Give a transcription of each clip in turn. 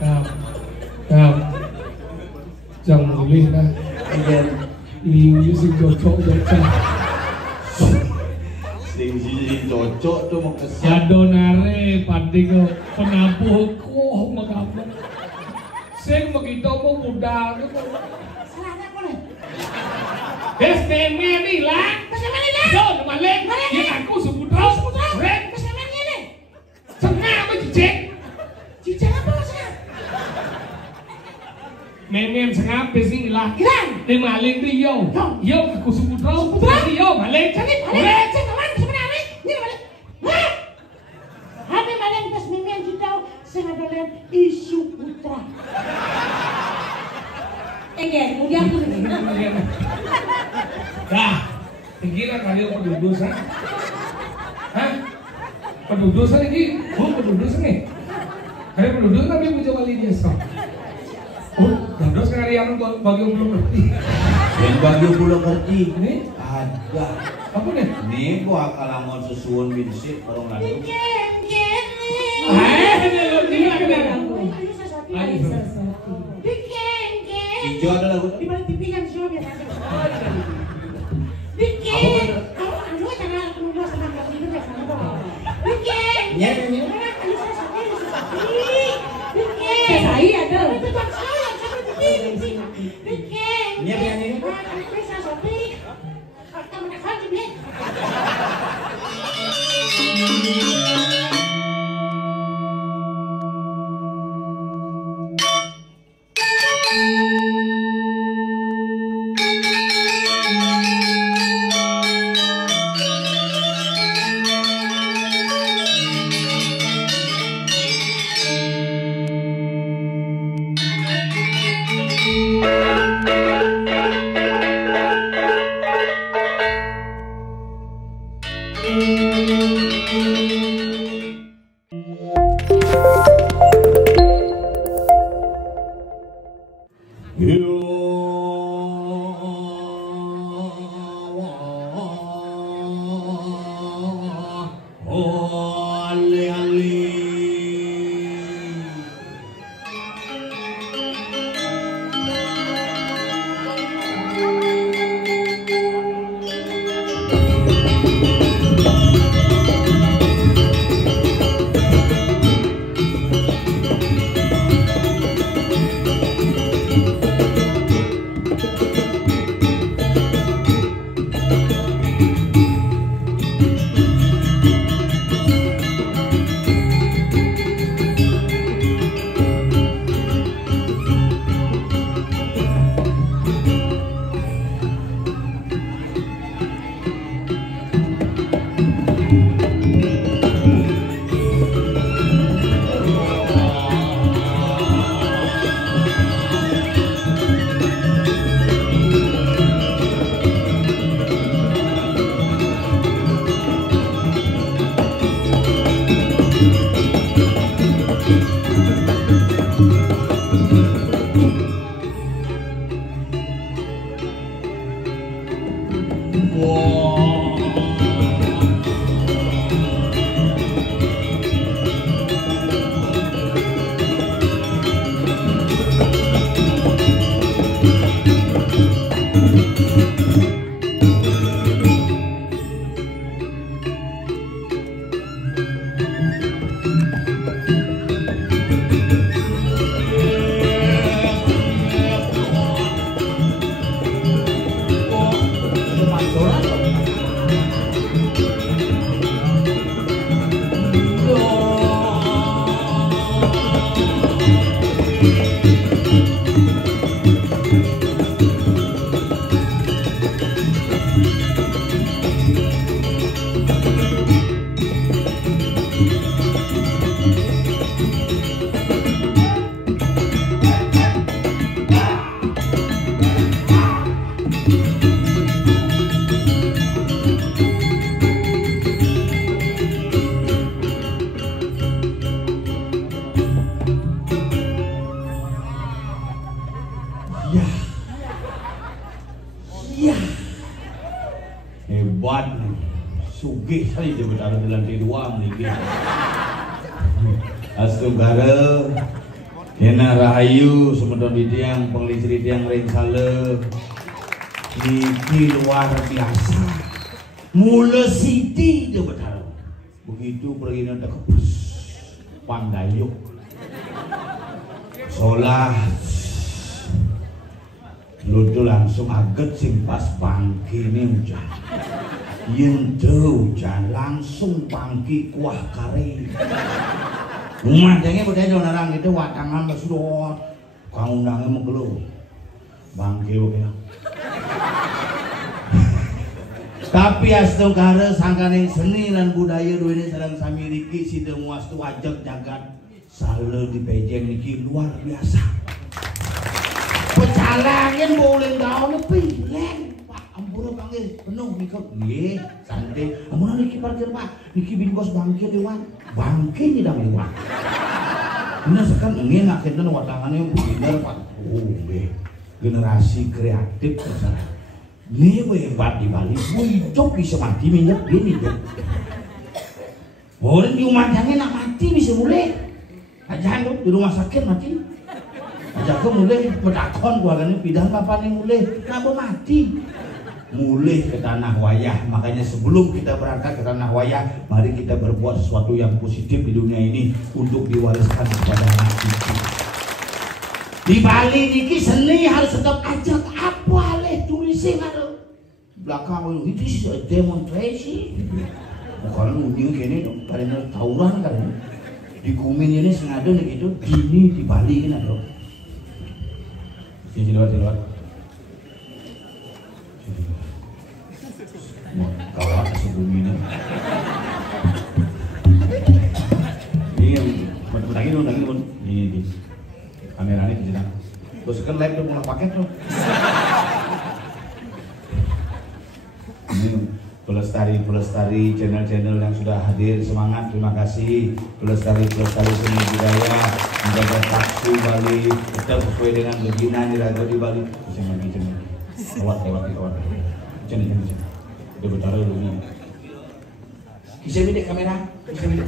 Kap. Jangan boleh dah. Liu sing cocok. Sing cocok tuh mau kesel. Adonare panding penabuh kok magapon. Sing begitu mau muda tu. Salahnya apa nih? Des memen ni lah. Bagaimana ni lah? Jom balik. Dia aku seputra. Ren. Bagaimana ni? Sengah apa cicek? Cicak apa sengah? Memen sengah besi lah. Hilang. Dia maling tu yo. Yo aku seputra. Yo balik. Jadi balik. Cek kawan sebenarnya. Ni balik. Hah? Habe maling tas mimian kita sengah dalam isu putra. Kemudian aku dah, tinggilah kalian pendudusan. Hah? Pendudusan ini, pendudusan ni. Kalian pendudusan tapi punya wali dia sok. Terus kali yang bagi belum ngerti. Yang bagi belum ngerti. Ini Ada. apa nih? Nih gua kalau sesuun binsip orang lain. Dia kenal. Hijau ada lagu. Di balik TV kan show biasa. Bikin. Kamu anu jangan kemudian sama kamu itu biasa. Bikin. Nyanyi. Bikin. Saya ada. Itu tak saya bikin. Bikin. Nyanyi. Bisa sopi. Kita menekan ini. Hebat nih. Sugih kali dia berada di lantai 2 nih. Astungkara Hena Rahayu Sumedon Didiang Penglistri Didiang Ring Sale niki luar biasa mula siti itu betul begitu pergi nanti kepes pandayuk sholat lu langsung aget sing pas bangki ini hujan yang hujan langsung bangki kuah kari umatnya budaya orang itu watangan mesudot kang undangnya mengeluh bangki oke tapi astungkara sangkaning seni dan budaya dua ini sedang samiriki si demuas tu ajak jagat selalu dipejeng niki luar biasa pecalangin boleh daun pileng pak ampun panggil penuh nikah nggih santai ampun niki parkir pak niki bingkos bangkir lewat bangkir tidak lewat ini sekarang ini ngakitin watangannya benar pak generasi kreatif misalnya ini hebat di Bali hidup bisa mati minyak gini deh boleh di umandangnya nak mati bisa mulai aja di rumah sakit mati aja ke mulai pedakon keluarganya pindah papan yang mulai kenapa mati mulai ke tanah wayah makanya sebelum kita berangkat ke tanah wayah mari kita berbuat sesuatu yang positif di dunia ini untuk diwariskan kepada anak cucu di Bali niki seni harus tetap ajak apa leh tulisnya kalau belakang itu sih demonstrasi bukan ujung kini dong karena tawuran kan di Kumin ini sengaja nih gitu gini di Bali kan dong di luar kawat sebelumnya ini yang lagi dong ini kameranya di sana terus kan live tuh mulai paket tuh ini pelestari channel-channel yang sudah hadir semangat terima kasih pelestari seni budaya menjaga taksu Bali tetap sesuai dengan begina diraga di Bali bisa lagi lewat jangan udah bertaruh dulu bisa beda kamera bisa beda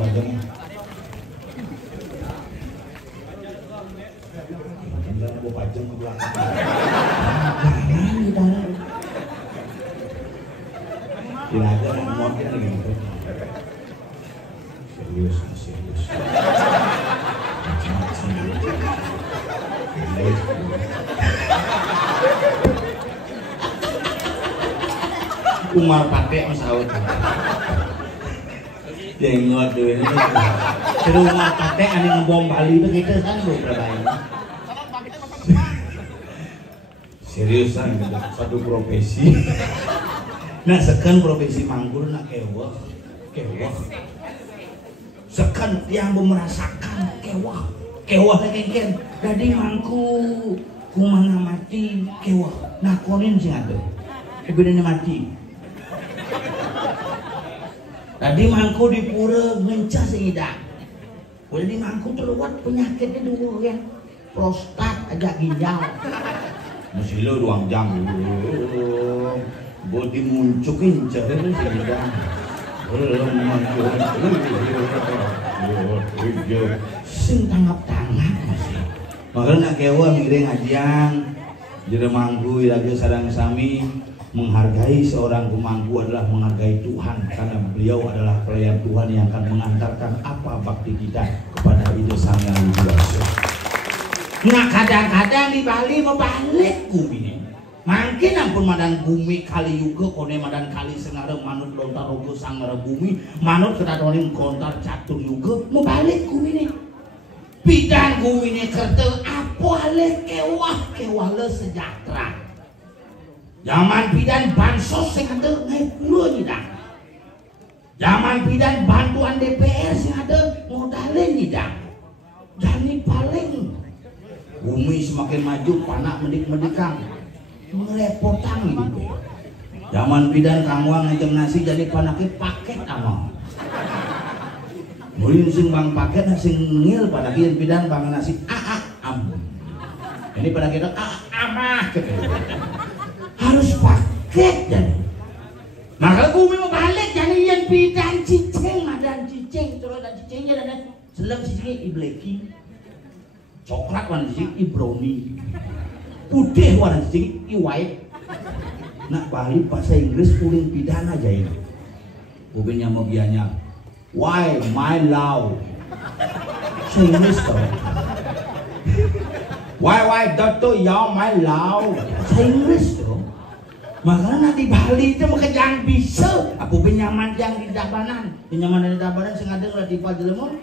pajang jangan pajang ke belakang tidak ada yang mau kita gitu serius Umar pakai masawat jenggot tuh ini seru Umar pakai aneh ngebom Bali begitu kan beberapa ini seriusan gitu satu profesi nah sekan profesi manggur nak kewah sekan yang merasakan kewah lagi kan jadi mangku kumana mati kewah nah konin sih ada bedanya mati tadi mangku di pura mencah sehingga boleh di mangku terluat penyakitnya dulu ya prostat agak ginjal masih lo 2 jam dulu bodi muncukin cahaya sehingga sing tanggap masih makanya kewa miring ajang jadi mangku lagi sarang sami menghargai seorang pemangku adalah menghargai Tuhan karena beliau adalah pelayan Tuhan yang akan mengantarkan apa bakti kita kepada ide Sang Yang Widi Wangsa. Nah kadang-kadang di Bali membalik Gumi makin ampun madan Gumi kali juga kone madan kali senara manut lontar rogo sangara Gumi manut ketatonim kontar catur juga membalik Gumi nih bidang Gumi nih kertel apa le kewah le sejahtera zaman bidan bansos sing ada ngepuluh nyidang zaman bidan bantuan DPR sing ada modalin nyidang jadi paling Bumi semakin maju panak medik-medikang ngerepotan gitu zaman bidan kangwang ngejeng nasi jadi panaknya paket ama mulai sing bang paket sing ngil panaknya bidan bang nasi am ini pada kita amah harus pakai kaget jadi. Maka bumi mau balik jadi yang bidan cicing, madan cicing, terus ada cicingnya dan selam cicingnya ibleki, coklat warna cicing ibrownie, putih warna cicing white. Nak Bali bahasa Inggris puling pidana aja ini. Buminya mau bianya, why my love, Chinese tau. Why Dato ya my love, Chinese tau. Makanya di Bali itu makanya bisa aku penyaman yang di Tabanan penyaman di Tabanan sengaja udah di Pajelemon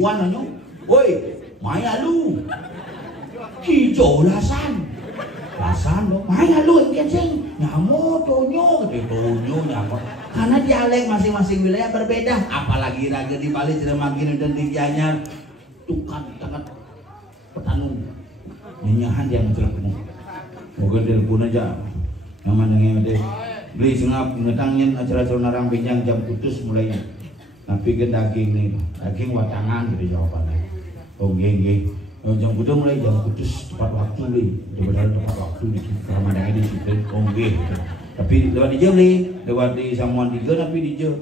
buan nanya woi maya lu hijau lasan dong maya lu yang sing nyamo tonyo nyamo karena dialek masing-masing wilayah berbeda apalagi raga di Bali tidak makin dan di Gianyar tukang tangan petanung nyanyahan yang telepon moga telepon aja yang mana yang ada beli sengap ngetangin acara-acara narang pinjang jam putus mulai tapi ke daging nih daging watangan gitu jawabannya oh geng jam putus mulai jam putus tepat waktu nih benar tepat waktu di Ramadhan di situ oh geng tapi lewat di jam nih lewat di Samuan Tiga tapi di jam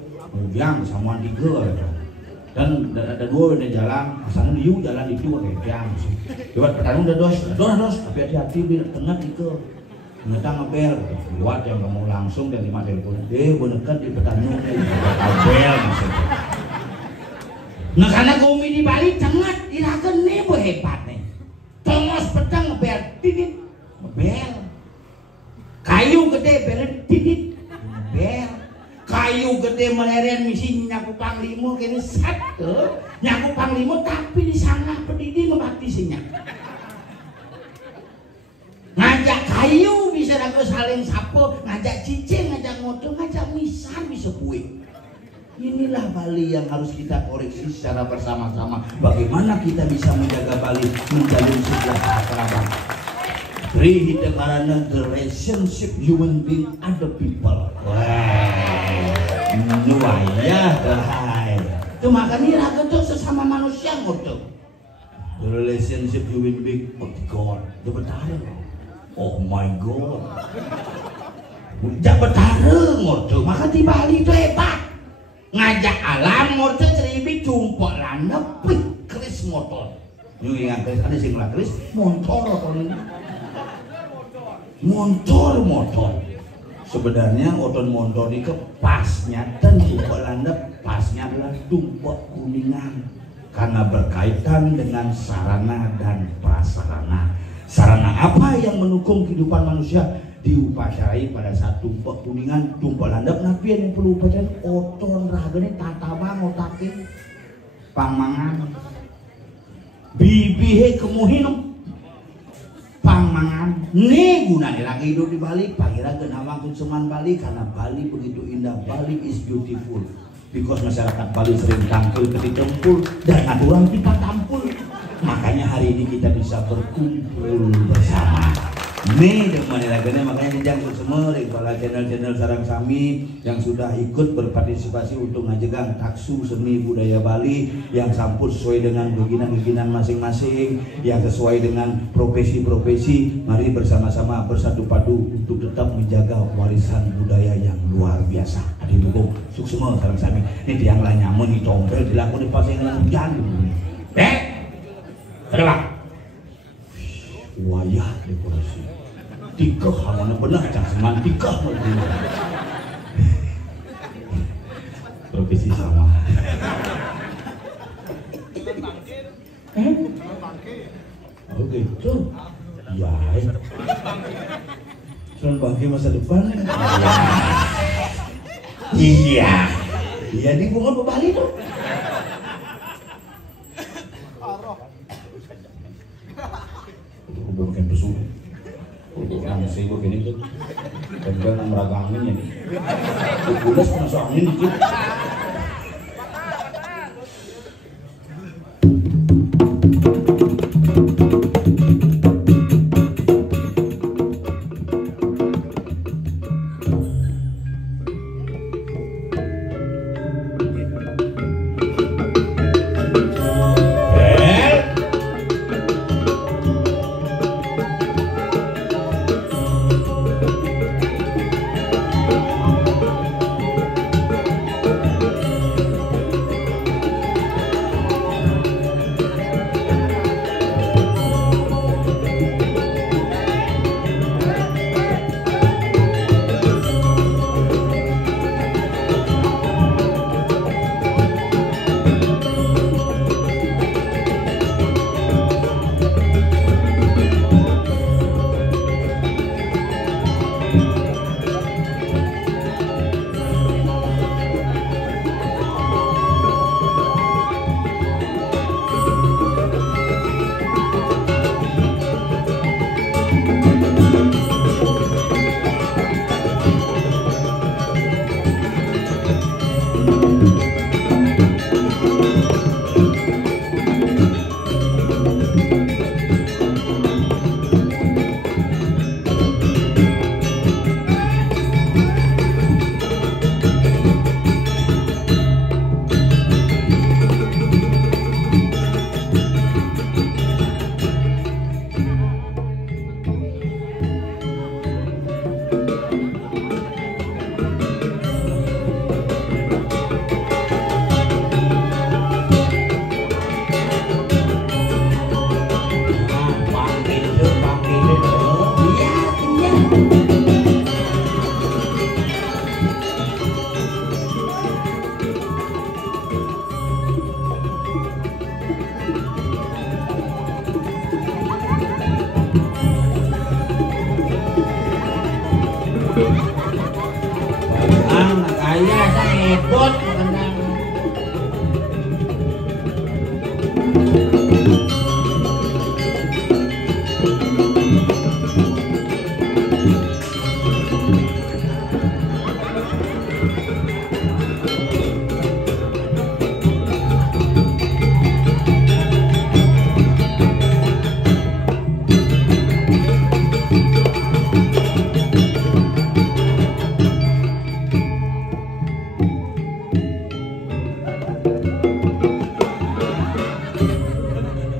yang Samuan Tiga dan ada dua di jalan sana di jalan itu kayak jam lewat pertarung udah dos tapi hati-hati di tengah itu ngetang ngabel buat yang kamu langsung dari mata telepon benekan di petanyung ngabel maksudnya nah karena kami di Bali cengat irakan nih hebat nih tengos petang ngabel titit ngabel kayu gede belen titit ngabel kayu gede meleren misi nyaku panglimo kini satu nyaku panglimo tapi di sana pendidi ngebaptisinya ngajak kayu bisa lagu saling sapo, ngajak cicing, ngajak ngotong, ngajak misan bisa kue. Inilah Bali yang harus kita koreksi secara bersama-sama. Bagaimana kita bisa menjaga Bali menjalin sebuah kerabat. Three karena the relationship human being other people. Wah, nuaya hai. Itu makanya raga tuh sesama manusia ngotong. The relationship human being with God. Itu betul. Oh my God, jak betara ngorto, maka di Bali itu hebat. Ngajak alam ngorto ceribi cumpok landep, kris motor. Ini yang kris ada sing kris motor ini. Motor. Sebenarnya oton motor ini pasnya dan cumpok landep pasnya adalah tumpok kuningan karena berkaitan dengan sarana dan prasarana. Sarana apa yang mendukung kehidupan manusia diupacarai pada saat tumpek kuningan, tumpek landap napi yang perlu upacara oton rahagane tatabang otakin pangmangan bibihe kemuhin pangmangan nih gunanya lagi hidup di Bali pangira genawang kunsuman Bali karena Bali begitu indah. Bali is beautiful because masyarakat Bali sering tampil ketika tempul dan orang kita tampul. Makanya hari ini kita bisa berkumpul bersama. Nih dengan laganya makanya dijangkut semua kepala channel-channel sarang sami yang sudah ikut berpartisipasi untuk ngajegang taksu seni budaya Bali yang sampul sesuai dengan kegiatan masing-masing, yang sesuai dengan profesi-profesi. Mari bersama-sama bersatu padu untuk tetap menjaga warisan budaya yang luar biasa. Adi dukung sukses semua sarang sami. Ini tiang lah nyamun di tombel dilakukan di pasangan hujan. Ada bang? Wayah dekorasi. Tikah hamana benar cang seman tikah profesi sama. Oh gitu. Ya. Calon bangke masa depan. Iya. Iya di bunga Bali tuh. Bukan pesu, bukan sih begini tuh, kadang meraga angin ya nih, udah masuk angin dikit. anak kaya kan hedot makanya.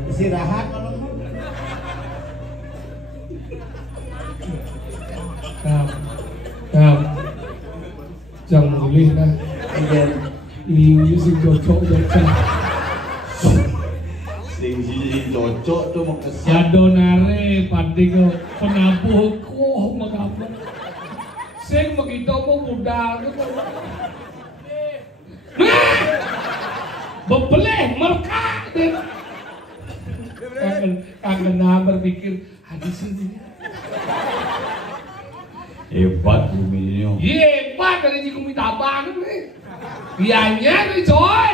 Istirahat kalau Jangan boleh dah. Liu sing cocok. sing cocok tuh mau kesel. Adonare pandai kau penabuh kok magapa. Sing makita mo budal ko. Bebeleh merka. Kangen berpikir hadis ini. Hebat bumi ini. Hebat dari jika minta banget nih. Ianya nih coy.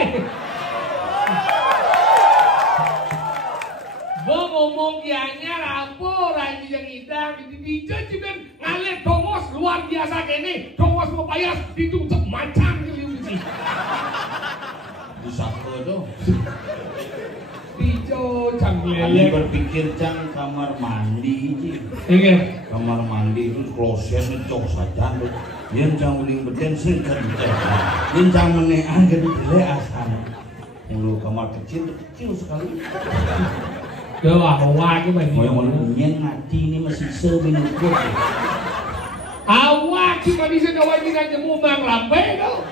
Bo ngomong ianya rapor lagi yang idang di DJ juga ngalir dongos luar biasa kene. Dongos mau payas ditutup macam gitu sih. Bisa ke tuh. Dijo Kami canggih. berpikir cang kamar mandi sih. Iya. Kamar mandi itu kloset cok saja tuh. Yang cang uling beten sing kerja. Yang cang menean gede gede asal. Mulu kamar kecil sekali. Awak ke bagi. Mau yang ngati ini masih seminukut. Awak cuma bisa kawan dengan jemu bang lambai tau.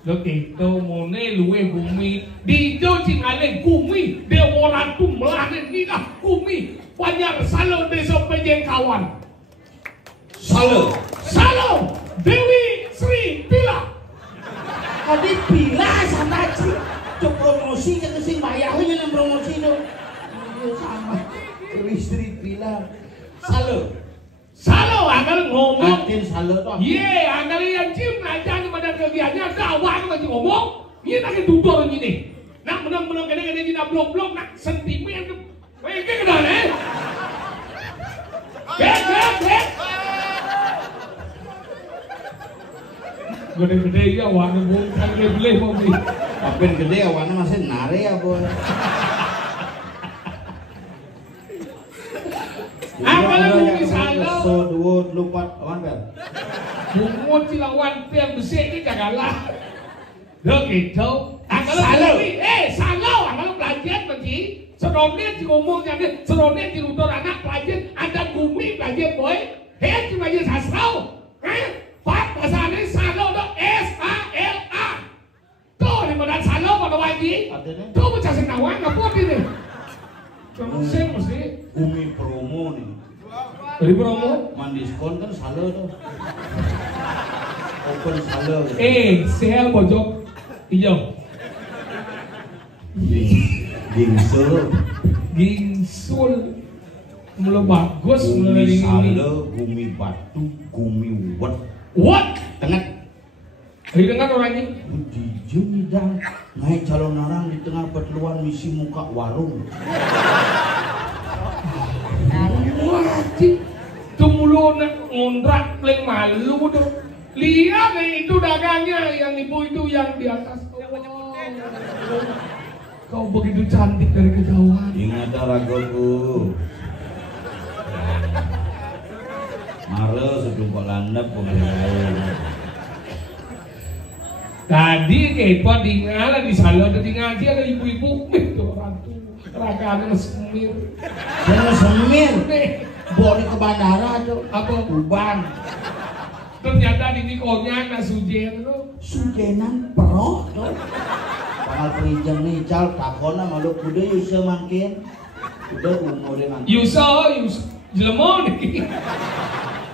Lo itu mone luwe bumi di jo cingale bumi dewa tu melane nikah bumi banyak salo desa pejeng kawan. Salo Dewi Sri Pila. Tadi Pila sama Ci. Cuk promosi ke sing bayar yang promosi itu. Sama istri Pila. Salo akan ngomong. Atin salo tuh. Ye, akan yang cim aja pada kegiatannya kawan masih ngomong. Ini nak duduk ini. Nak menang kena kita blok nak sentimen tu. Wei ke dah eh. Bek. Gede ya warna bukan boleh mau beli. Apin gede awannya masih nare ya boy. Apa lagi salo? So dua lupa awan bel. Bungut silawan tiang besi ini kagalah. Lo gitu. Salo. Salo. Kalau pelajar pergi. Seronnya di ngomongnya dia. Seronnya di nutur anak pelajar. Ada bumi pelajar boy. Cuma aja sasau. Pak bahasanya salo do S-A-L-A. Tuh di mana salo pada wajib. Tuh macam senawang apa ini? Terus mesti. Bumi promo nih. Dari promo. Mandiskon kan salo tuh. Open salo. Saya pojok hijau. Gingsul. Mulai bagus, mulai Gumi ini. salo, gumi batu, gumi wet. What? Tengah. Ayo dengar orangnya. Di jumidang naik calon orang di tengah perteluan misi muka warung. Wajib. Itu mulu nak ngontrak paling malu tuh. Lihat itu dagangnya yang ibu itu yang di atas. Kau begitu cantik dari kejauhan. Ingat ragoku. Mare sedungkok landap pemelayan. Tadi kepa tinggal di salon ada ngaji ada ibu-ibu itu orang tuh raganya semir. Jangan semir. Boleh ke bandara tuh. Apa? Ubang. Ternyata di nikonya nak sujen tuh. Sujenan peroh tuh. Pangal perijang nih cal takona malu kuda yusa makin. Udah umurnya makin. Yusa jelema nih.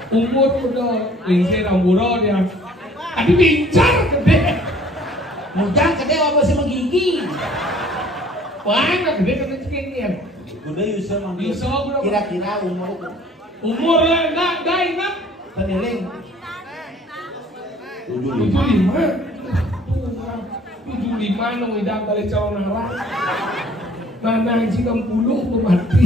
Umur udah lingse rambura dia. Tadi bincar gede. Mujang gede apa sih menggigi? Banyak gede kena cekin. Kuda yusa makin. Yusa berapa? Kira-kira umur Umur lah, nak. Taniling 75. 75 nang idang kali calon arah. Nanang si 60 tuh mati.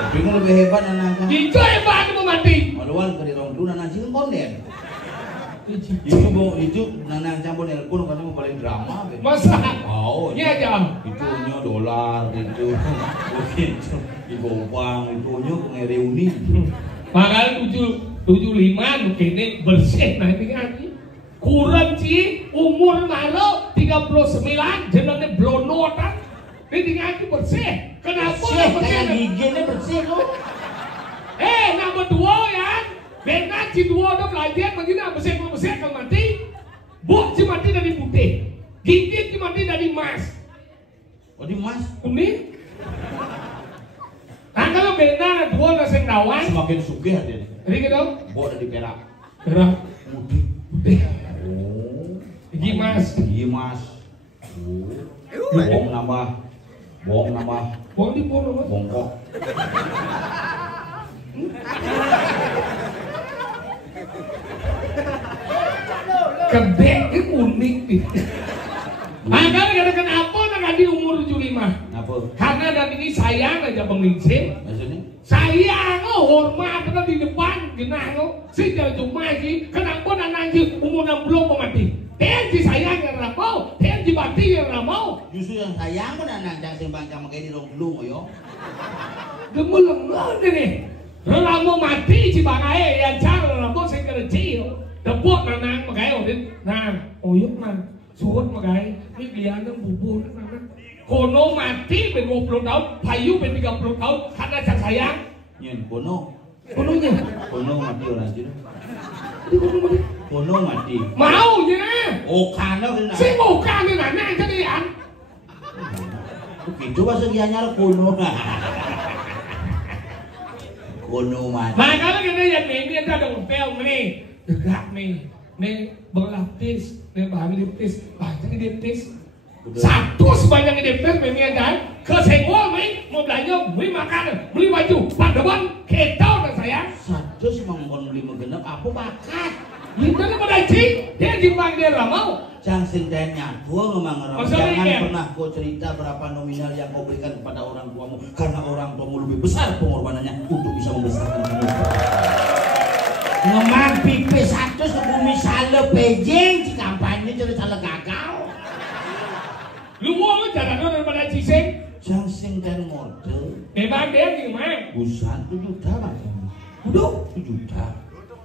Tapi kan lebih hebat anak kan. Itu hebat tuh mati. Maluan ke di rong dulu nanang sih kan konden. Itu nanang campur nelpon karena mau paling drama. Masa? Oh, Iya aja. itu nyo dolar itu ibu uang itu nyo ngereuni. Makanya 75 nu kene bersih nanti ngaji. Kurang sih umur malu 39 jenenge blono kan. Ini ngaji bersih. Kenapa Bersih, kayak bersih? giginya bersih lu. Nomor 2 ya. Benar si 2 udah belajar begini bersih kalau mati. Buk si mati dari putih. Gigit si mati dari emas. Oh di mas Kuning. Nah kalau benar 2 nasi dawan. semakin sugih dia. Jadi gitu. Bawa dari perak. Merah. Putih. Putih. Oh. Gigi mas. Iya mas. Bohong nambah. Boleh di bono mas. Bongkok. Kedek itu unik nih. Makanya kenapa nak di umur 75? Apa? Karena dan ini sayang aja pengincin. Maksudnya? Sayang, hormat kan di depan genah si jalan cuma sih. Kenapa nak nanti umur 60 mati? Dia sayang yang ramau, dia bakti yang ramau. Justru yang sayang pun anak yang sembang sama kayak di rong dulu yo. Gemelengan nih. Ramau mati si bangai yang cara ramau saya kecil. Depot nanang magai odin nang oyok man suut magai ini liana bubur nang kono mati ben 20 tahun payu ben 30 tahun karena sayang Nyen kono mati orang sini. Kono mati. mau ya Oh karena kena. si mau kami nanang kalian Oke, coba sekiannya kono. Kono mati. makanya kita yang ini ada hotel nih dekat nih berlapis bahan lipis banyak lipis satu sebanyak lipis memang kan kesenggol mau belanja beli makanan beli baju pandewan ketau dan saya Satu sih mau beli menggenap apa bakat. itu kan pada cik dia dipanggil ramau Cang sintenya tua memang orang. Maksudnya Jangan iya. pernah kau cerita berapa nominal yang kau berikan kepada orang tuamu karena orang tuamu lebih besar pengorbanannya untuk bisa membesarkan kamu. Ngemang pipis 100 ke bumi salah pejeng si kampanye jadi salah gagal. lu mau jalan daripada ciseng Cang sinten model memang dia gimana busan 7 juta macam. udah 7 juta.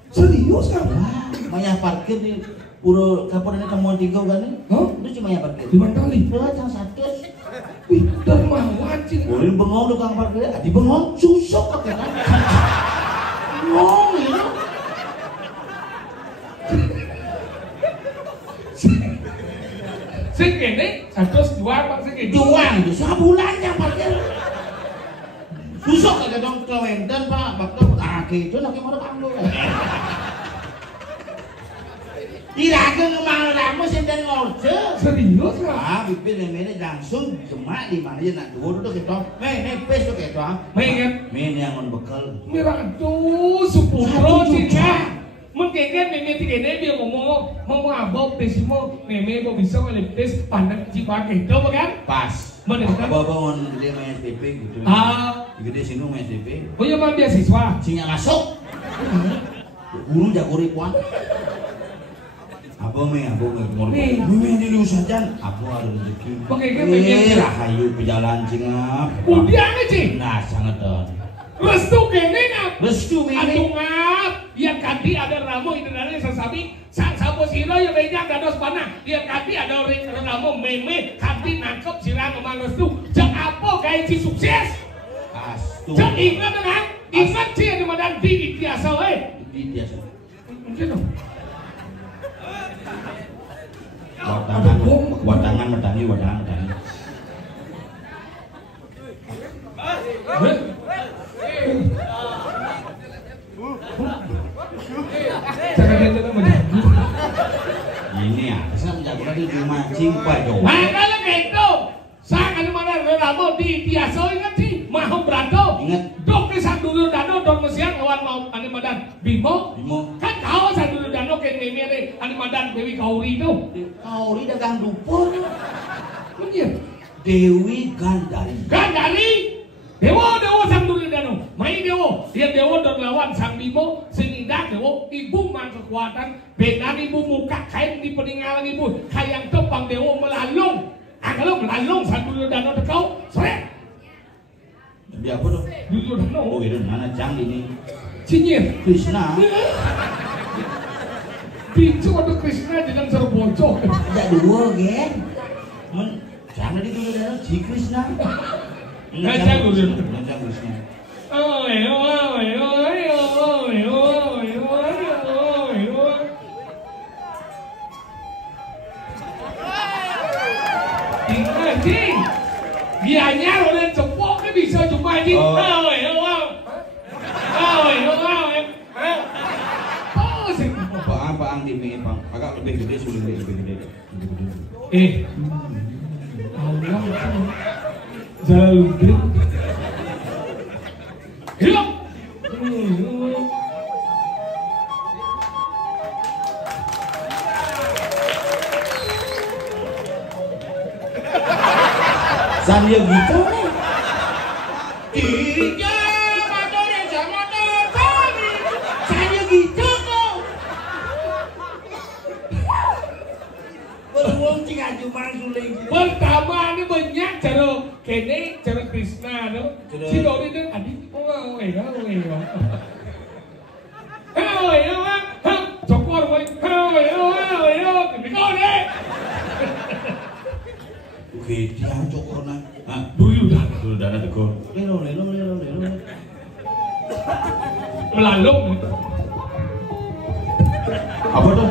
serius kan Wah, maya parkir di pura kapan ini kamu tiga kan nih? hah Itu cuma ya parkir. di Mandali Wah, cang 100. wih dermawan cing Boleh bengong tukang parkir, di bengong susuk pakai kan. Bengong ya. segini 100 jual pak segini Juang itu sebulan yang parkir. Susuk kagak dong kelewenten pak, bakal kaki itu nanti mau kamu. Iraga ngemang ramu sinten ngorce. serius kan Ah, bibir memene langsung semak di mana nak dua tu kita. Pes tu kita. Mengen. Yang on bekal. Mirado sepuluh cinta. Mengkengken meme tiga dia ngomong abang pesimo meme kok bisa ngelepes pandang cipak itu kan? Pas. Mendengar. Bawa gede main SPP gitu. Gede sini main SPP. Oh iya mah beasiswa. Sinya masuk. Guru jago ribuan. Apa me mau meme di lusajan. Aku ada rezeki. Mengkengken meme. Rahayu pejalan cingap. Udah aja. Nah sangat don. Restu kene ngap. Restu meme. Aduh ngap. Yang kati ada ramo ini sasabi. Sapo siro yang banyak dados panah. Yang kati ada ramo meme. Kati nangkep sirang ngomong restu. Cek apa gaya si sukses. Astu. Cek ingat dengan. Ingat sih ada madan di biasa weh. Di biasa. Mungkin dong. Wadangan medani. Ini ya, saya menjaga lagi cuma cimpa jauh. Makanya gitu. Sangat mana ramo di biasa ingat sih. Mahom berato. Ingat. Dok di sang dulu dano dok mesiang lawan mau ane madan. Bimo. ini ada Madan Dewi Kauri tuh. Kauri dagang dupur. Iya. Dewi Gandari. Gandari. Dewa sang Duryodana. Mai dewa, dia dewa dan lawan sang Bimo, sehingga dewa ibu mang kekuatan, benar ibu muka kain di peninggalan ibu, kayak tepang dewa melalung. Kalau melalung sang Duryodana tekau, sore. Jadi apa tuh? Duryodana. Oh itu mana Jang ini? Cinyir. Krishna. Pincu atau Krishna jangan seru bocor. Ada dua, gen. Men, jangan di Duryodana si Krishna. Ngajak Duryodana. Ngajak Krishna. Anjing, dianya oleh cepok kan bisa cuma anjing. Paang timingin Bang, agak lebih gede sulit lebih gede. Allah jauh gede. Hilang. Sambil gitu nih. Iya, motornya sama kami. Sambil gitu kok. Beruang cing cuma suling. Pertama ini banyak cara kene cara Krishna tuh. Si Dori itu adik cokor boy. Kau deh. Oke, dia cokorna. Hah? Duryodana tekor. Lelo. melalung. Apa tuh?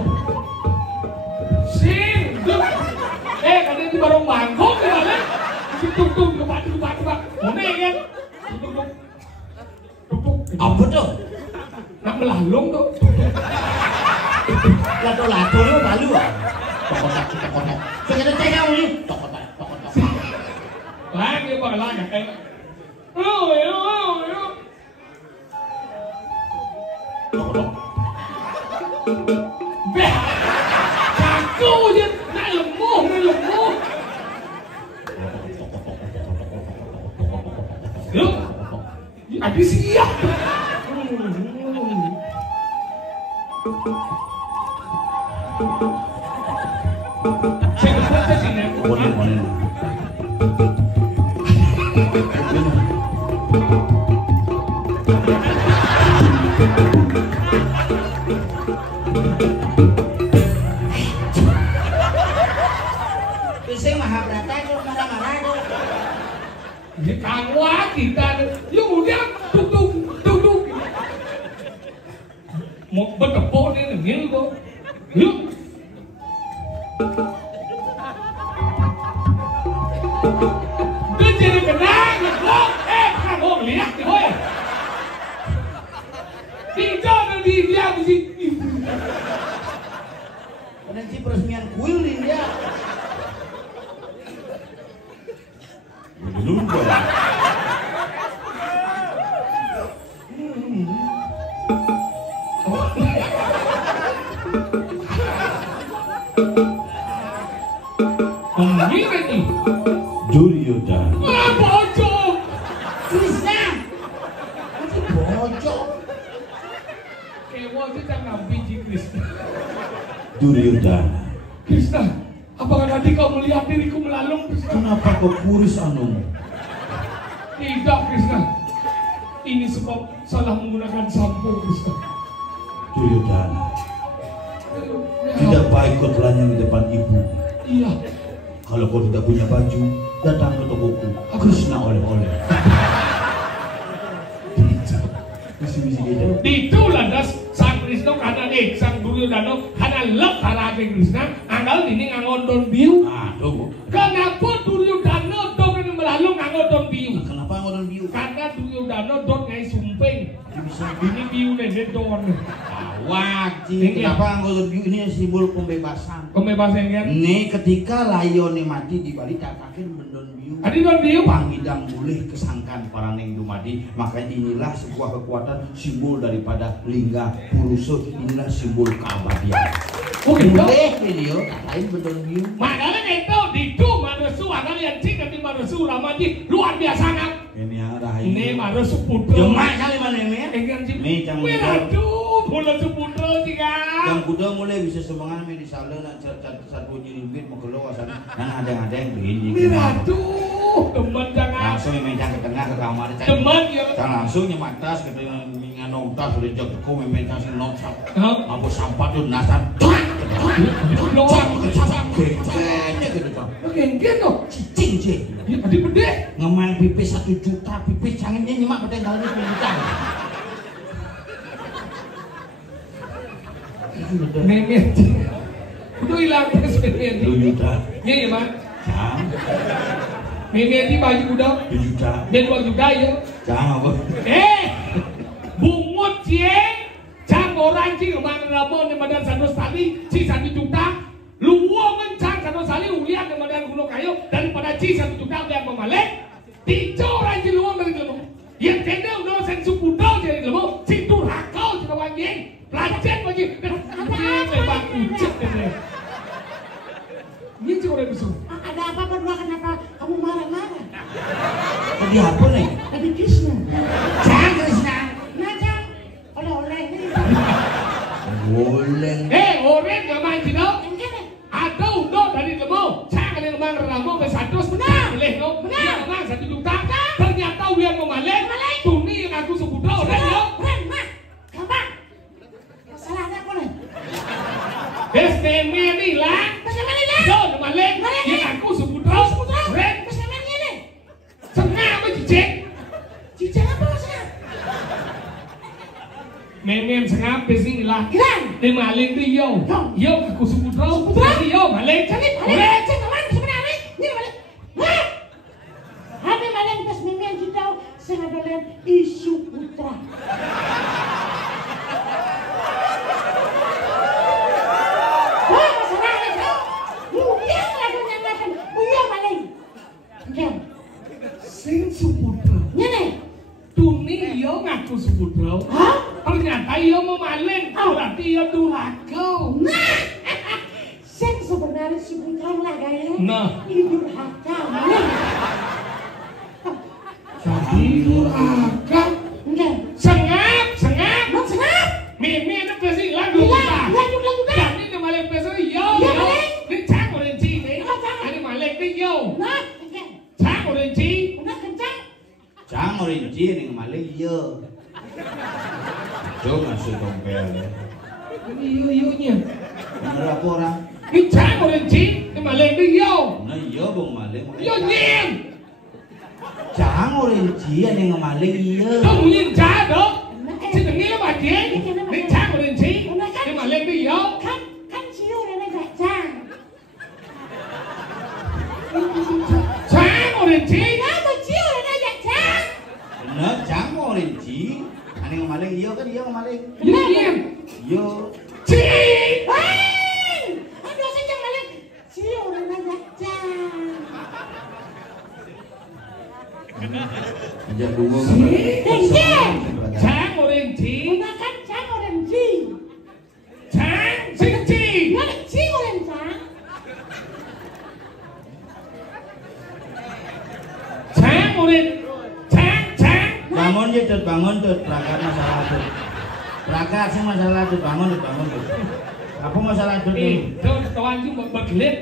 Sing, kan itu baru mangkok ya, tuk ke batu. Mana ya? Tuk. Apa tuh? Nak melalung tuh. Lato lu malu ah. Tokotak. Sekarang cengah ini. Tokotak. Lagi bakal lagi kayak. Tokotak. Beh, kaku je, nak lemah. Yuk, ada siap. Saya berkata sini. Boleh. Bisa Mahabharata itu marah-marah itu. Ini kangwa kita. Yuk udah, tuk. Mau bertepuk ni ngil kok. Yuk. Dia jadi kenang kok. Kau lihat ni boy. Tidak nanti dia mesti. Nanti peresmian kuil nih dia. Lupa. Gila ni. Duryodana. Bocor. Krishna. Nanti bocor. Kewa tu jangan biji Krishna. Duryodana. Krishna, apakah nanti kau melihat diriku melalung Krishna? Kenapa kau kurus anumu? Tidak Krishna. Ini sebab salah menggunakan sampo Krishna. Duryodana. Tidak baik kau telanjang di depan ibu. Iya. Kalau kau tidak punya baju, datang ke tokoku. Krishna oleh-oleh. Misi-misi gitu. Itu lantas sang Krishna karena sang Duryodana karena lep karena Krishna anggal ini ngangondon biu. Tuh. Kenapa Duryodana dong melalung ngangondon biu? Kenapa ngomong biu? Karena Duryodana dong ngai sumpeng. Ini biu nenek don. Wajib. Kenapa anggota biu ini simbol pembebasan? Pembebasan kan? Nih ketika layone mati di Bali takakin mendon biu. Adi don biu. Pangidang boleh kesangkan para neng dumadi. Makanya inilah sebuah kekuatan simbol daripada lingga purusa. Inilah simbol keabadian. Oh gitu. Boleh video, lain betul biu. Makanya itu didu manusia kalian cik nanti manusia ramadi luar biasa kan. Ini yang ada Ini manusia putra. Jemaah kali mana ini ya? Nih cang Aduh, bola seputra tiga. Yang kuda mulai bisa semangat main di sana nak satu jiribit mau keluar sana. Nah ada yang begini. Aduh, teman jangan. Langsung main ke tengah ke kamar. Teman ya. Kan langsung nyemak tas ke nganong tas udah jauh ke main tas not sap. Apa sampah tuh nasar. Genggen tuh. Cicing sih. Ya tadi gede. Ngemain pipis 1 juta, pipis canggihnya nyemak pada kali 10 juta. Memet. Udah hilang terus memet. 2 juta. Iya ya mak. Cang. Memet di baju udah. 2 juta. Dan 2 juta ya. Cang apa? Bungut cing. Cang orang cing kemana ramon yang badan 100 tali, ci 1 juta. Luang mencang 100 tali ulian yang badan gunung kayu daripada ci 1 juta ulian memalek. Tico orang cing luang dari lembu. Yang tenda udah sen supudau dari lembu. Cing turakau cing wanjing. Pelajar bagi. Lebat ucap ini. Ini cing orang besar. Ada apa berdua, kenapa kamu marah-marah? Tadi apa nih? Tadi Krishna. Cang Krishna. Nah Cang, oleh-oleh ini. Boleh. Orang nggak main tidak? Ada udah dari lembu. Cang yang kemana ramu ke 100 benar. Boleh no? Benar. Yang kemana 1 juta. Ternyata ulian memalek. Tuni yang aku sepudau. Keren, Mak. Gampang. Masalahnya apa nih? Bestemnya nih lah. Bagaimana nih? Jauh memalek. Yang aku sepudau. Keren. Bagaimana ini? Setengah apa cicek? Cicak apa maksudnya? Memem sengap besing lah. Hilang. Di maling di yo. Yo aku sepudau. Di yo maling. Jadi balik. Cek teman sebenarnya. Ini balik. Mak. Habis malam pas mimian kita sengaja isu putra. Wah, masalahnya tuh. Mungkin lagunya makan. Uyo maling. Oke. Sing sepudau. Ini. Tuni yo ngaku sepudau. Hah? Ternyata yo memaleng. Berarti yo durhaka. Nah. Sing sebenarnya si putra lah gaya. Nah. Ini durhaka. Maling. Jadi durhaka. Oke. Sengap. Mau senap? Mimi itu pasti lagu Hilang. Lanjut. Jadi ini maling pasti yo. Iya, maling. Ini cang orang ci nih. Apa cang? Ini maling di yo. Nah. Oke. Cang orang ci. Udah kencang. Cang orinci ning malih iya. Jom masuk tompel. Ini yo nya. Bener apa orang? Ini cang orang ci. Ini maling di yo. Nah iya bang malih. Yo nyim. Cang orinci ning malih iya. Kamu nhìn cha đó. Chị đừng nghĩ là bà chị. Đi cha của đình chị. Nhưng mà lên đi vô. Kan siu dan ada cang. Cha của đình chị. Kamu siu dan ada cang. Bener cang orinci. Ning malih iya kan iya malih. Yo nyim. Iya. Chị. Hei, aduh saya jangan balik. Siu dan ada cang. Ajak dulu. Cha của đình chị. Gunakan cang dan ji. Cha. Chị chị. Mana siu dan cang? Cha của đình. Cha. Bangun je tut bangun tut prakat masalah tut. Prakat sing masalah tut bangun tut. Apa masalah tut Đi. nih? Thôi tao ăn chứ bật lên.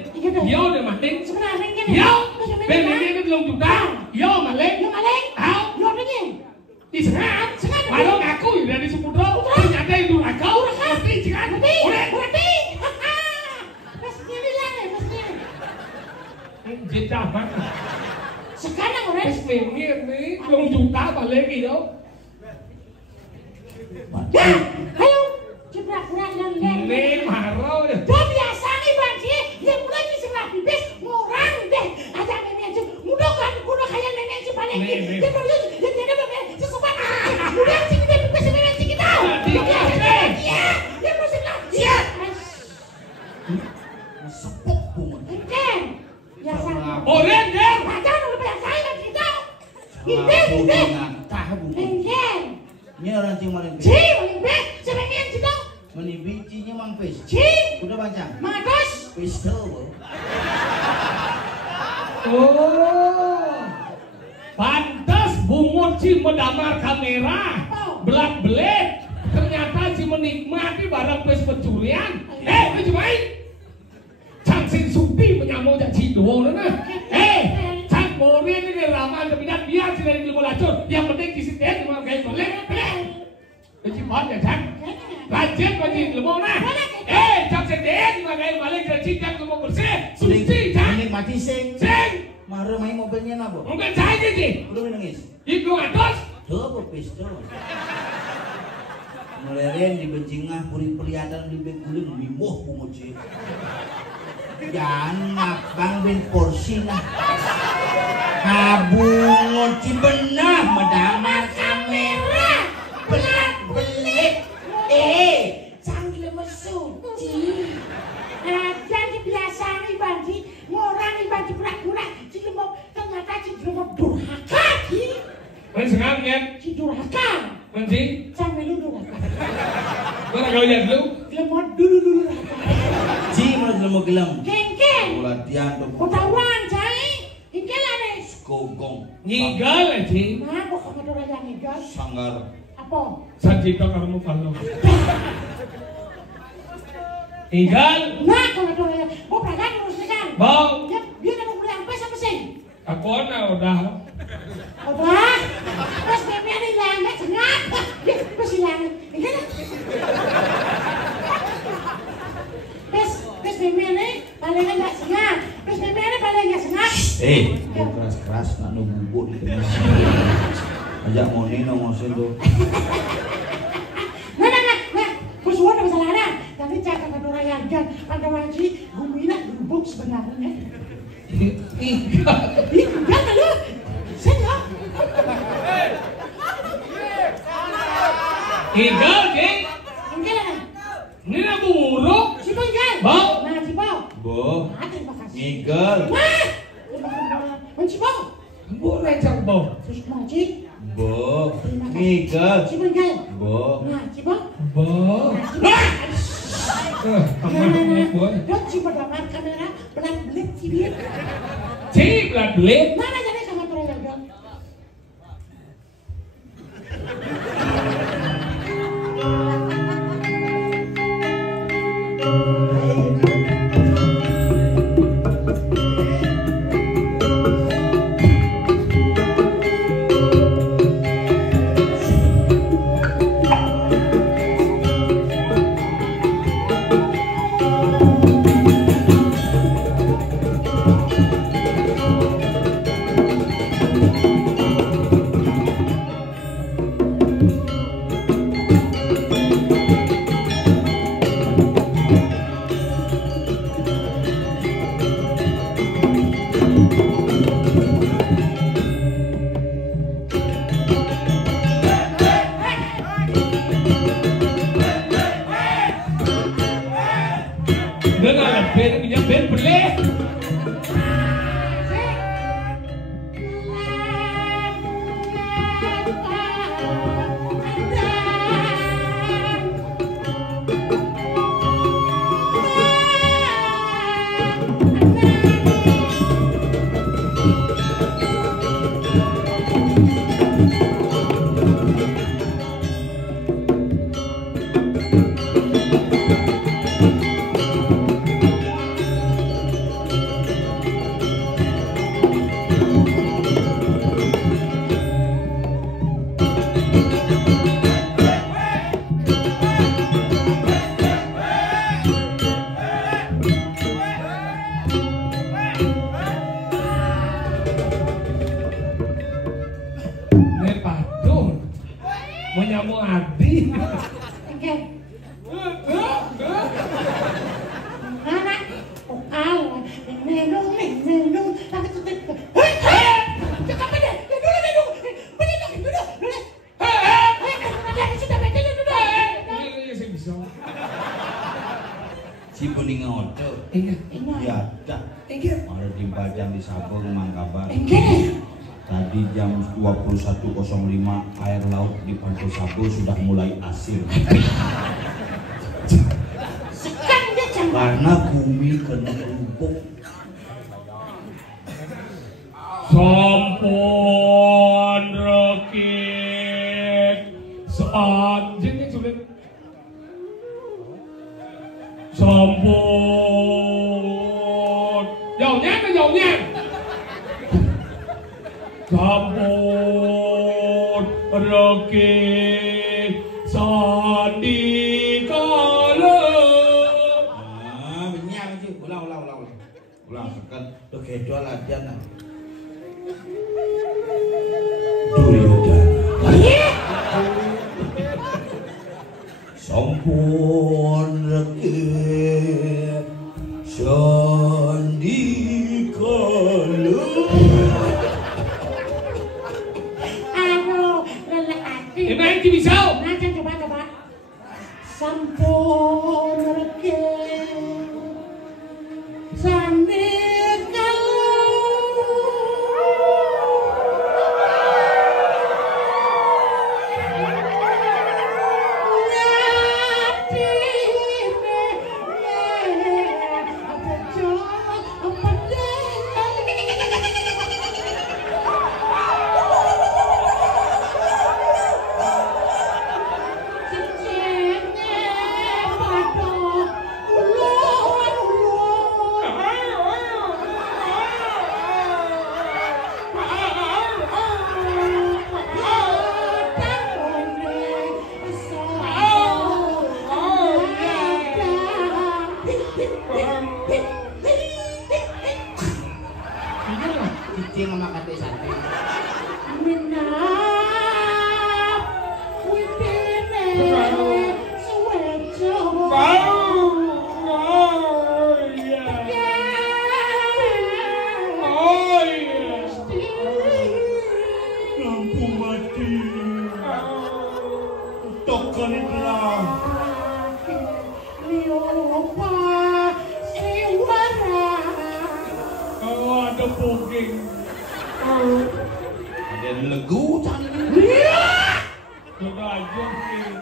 Vô để mà tính. Sebenarnya ini. Vô. Bên này đi bên lông chúng ta. Vô mà lên. Yang balik. Áo. Yo ini. Đi sengap. Mà lo ngaku udah di Sepudau. Ternyata itu kau. Mesti jangan. Berarti. Pastinya bilang ya, pastinya. Dia camat. Sekarang orang. Cái miệng này lông chúng ta mà lên gì đâu. Ya, ayo. Jebrak-jebrak dan lihat. Nên mà rồi. Dah biasa nih Bang Ci, yang mulai bisa ngapipis ngorang deh. Aja nenek Ci, mudah kan kuno kayak nenek Ci paling. Dia perlu dia tidak pakai sesopan. Mudah Ci kita pipis nenek Ci kita. Iya, dia mesti lah. Iya. Sepuk bunga. Enten. Biasa. Ồ lên lên. Aja lu biasa. tah bungkus. Engkel. Ini orang cing maling Ci, paling be, sebenarnya ci dong. Meni bicinya mang pis. Ci, Udah baca. matos. Pistol. Oh. Pantas bungut si medamar kamera. Belak-belit. Ternyata si menikmati barang pes pencurian. Itu baik. Cang sing supi menyamuk jak cido na. Cang boleh ini ramah keminat biar sih dari ilmu lacur. Yang penting kisi teh cuma kayak boleh. Itu cepat ya cang. Rajin bagi ilmu na. Cang sing teh cuma kayak balik dari cincang ilmu bersih. Suci cang. Menikmati sing. Sing. Maru main mobilnya nabo. Mungkin saya sih. Udah nangis. Ibu atas. Tuh apa pistol. Meleren di bencingah puri pelihatan di beguling mimoh punguci. Jangan bang ben porsi lah. Kabunguci benah medamar kamera. Belak-belit. Canggih mesuci. Jadi biasa nih Banji, ngorang nih Banji pura-pura. Ci lemok, ternyata ci lemok durhaka ki. Men sekarang kan? Ci durhaka. Men sih? Jangan lu durhaka. Mana kau lihat dulu? Lemok dulu durhaka. Ci menurut lemu gelem. Kengkeng. Latihan tuh. Ketahuan cai. Ingkel ada. Kogong. Nyigal aja. Nah, kok kamu tuh raja ngegas? Sanggar. Apa? Sanjito kamu kalau. Nyigal. Nah, kamu tuh raja. Mau peragaan urus nih kan? Bau. Dia mau beli apa sama sih? Aku udah. Apa? Terus bebe ada hilang, nggak sengat. Dia terus hilang. Ini kan? Terus bebe ini paling nggak sengat. Terus bebe ini paling nggak sengat. Keras-keras nak nunggu di tengah. Ajak mau nino ngosin tuh. Nah. Kusuan ada masalah ada. Tapi cakap kata orang yang kan, kata wajib, gumina gubuk sebenarnya. Jangan lu. Saya. Nyigal, Ding. Enggak lah. Ini nak buruk. Si Bang. Bau. Nah, si Bang. Bo. Terima kasih. Ngigel. Nah. Si Bang. Buruk cak bau. Terus Majid. Bo. Terima kasih. Ngigel. Si Bang. Bo. Nah, si Bang. Bau. Nah, si Bang. Kamu boy. Dan si pedamar kamera belat-belit si dia. Si belat-belit. Mana jadi sama orang yang bilang. Dengar ben minyak ben belit. Menyambung hati. Oke. Mana? Pokal. Menung. Tapi tuh. Hei. Cakap beda. Duduk. Ada sudah beda duduk. Ini saya bisa. Si kuning ngoto. Ingat. Ya, dah. Ingat. Ada dipajang di sabung mang kabar. Enggak. Tadi jam 21.05 air laut di Pantai Sabu sudah mulai asin. Sekarang dia jam Karena bumi kena rumpuk. Sampun rekit seanjing yang sulit. Sampun jauhnya ke jauhnya. Sampun rekit sandikala. Benyang sih, ulang. Ulang sekan, tuh kedua latihan. Sampun rekit sandikala. Main TV show. Nah, coba. Sampun rekit sandikala. Cicing sama kate sate. Lampu mati. Tokan itulah. Ada poging. Ada legu cang ini. Sudah aja sih.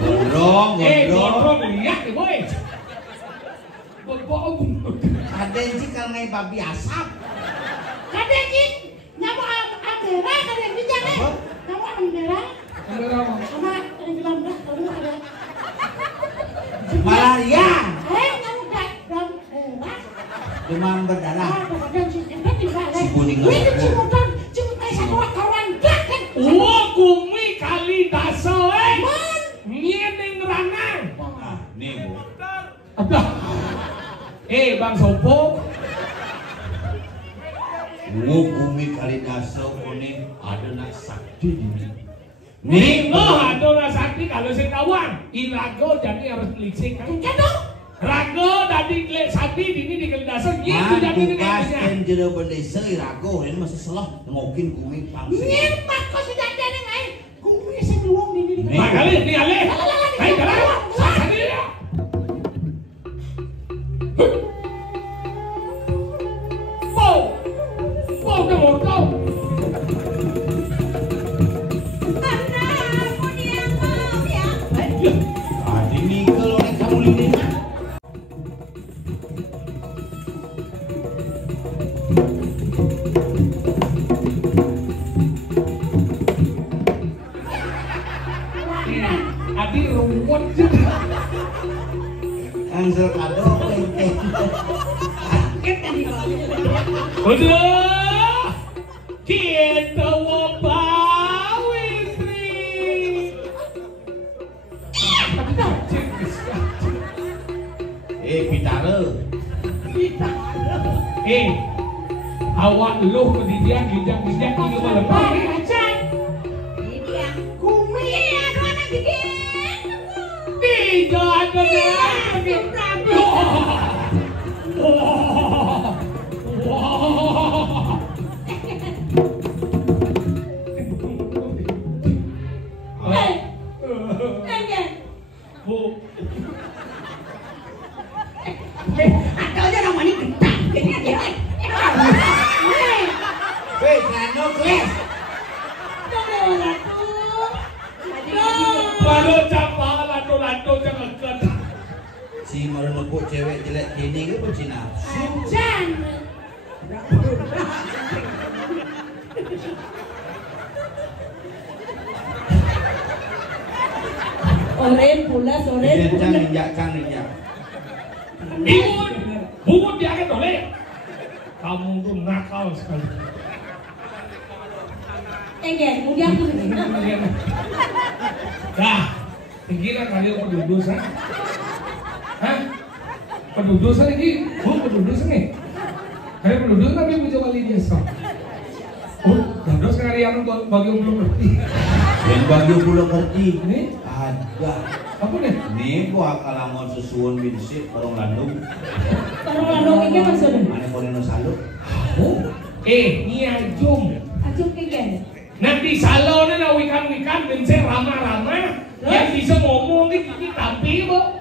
Gondrong. Gondrong lihat nih boy. Bohong. Ada yang cikal ngai babi asap. Malaria. Demam berdarah. Si kuning Wah, kumi kali daso nyening ranang. Nah, nih bu. Apa? Bang Sopo. Bumi kali daso ini ada nak sakti ini. Nih, ada nak sakti kalau setawang. Irago jadi harus licik kan? Rago tadi sakti ini di kali daso. Itu jadi ini tugas ngasihnya. yang jadi bendesa Irago ini masih salah ngokin bumi pangsi. Makali, ini ale. Baik, jalan. Sakti ya. Wow, udah mau tahu. Tadi nih kalau kamu lihat. Adi rumput juga. Angel kado lengkeng. Udah, kita mau istri. Pitare. Awak lu di dia gijang-gijang ini mah lepas. Tidak ada lagi. Ada aja nama Si merenepuk cewek jelek gini gue benci nafsu. Ajan. Oren pula, oren Dia pula. cang ninjak. Bubut diangkat oleh. Kamu tuh nakal sekali. Enggak, kemudian aku Dah, kira kalian pendudusan? Hah? Pendudusan ini? Pendudusan nih? Kalian pendudusan tapi punya wali desa. Terus kalian bagi belum ngerti. Yang bagi pulau ngerti. Ini? Ada. Apa nih? Nih gua kalau sesuun binsip orang Landung. orang Landung ini maksudnya. Mana kono salut? Ini ajum. Ajum keken. Nanti salonnya na wikan-wikan dan saya ramah-ramah. Yang bisa ngomong nih tapi bo.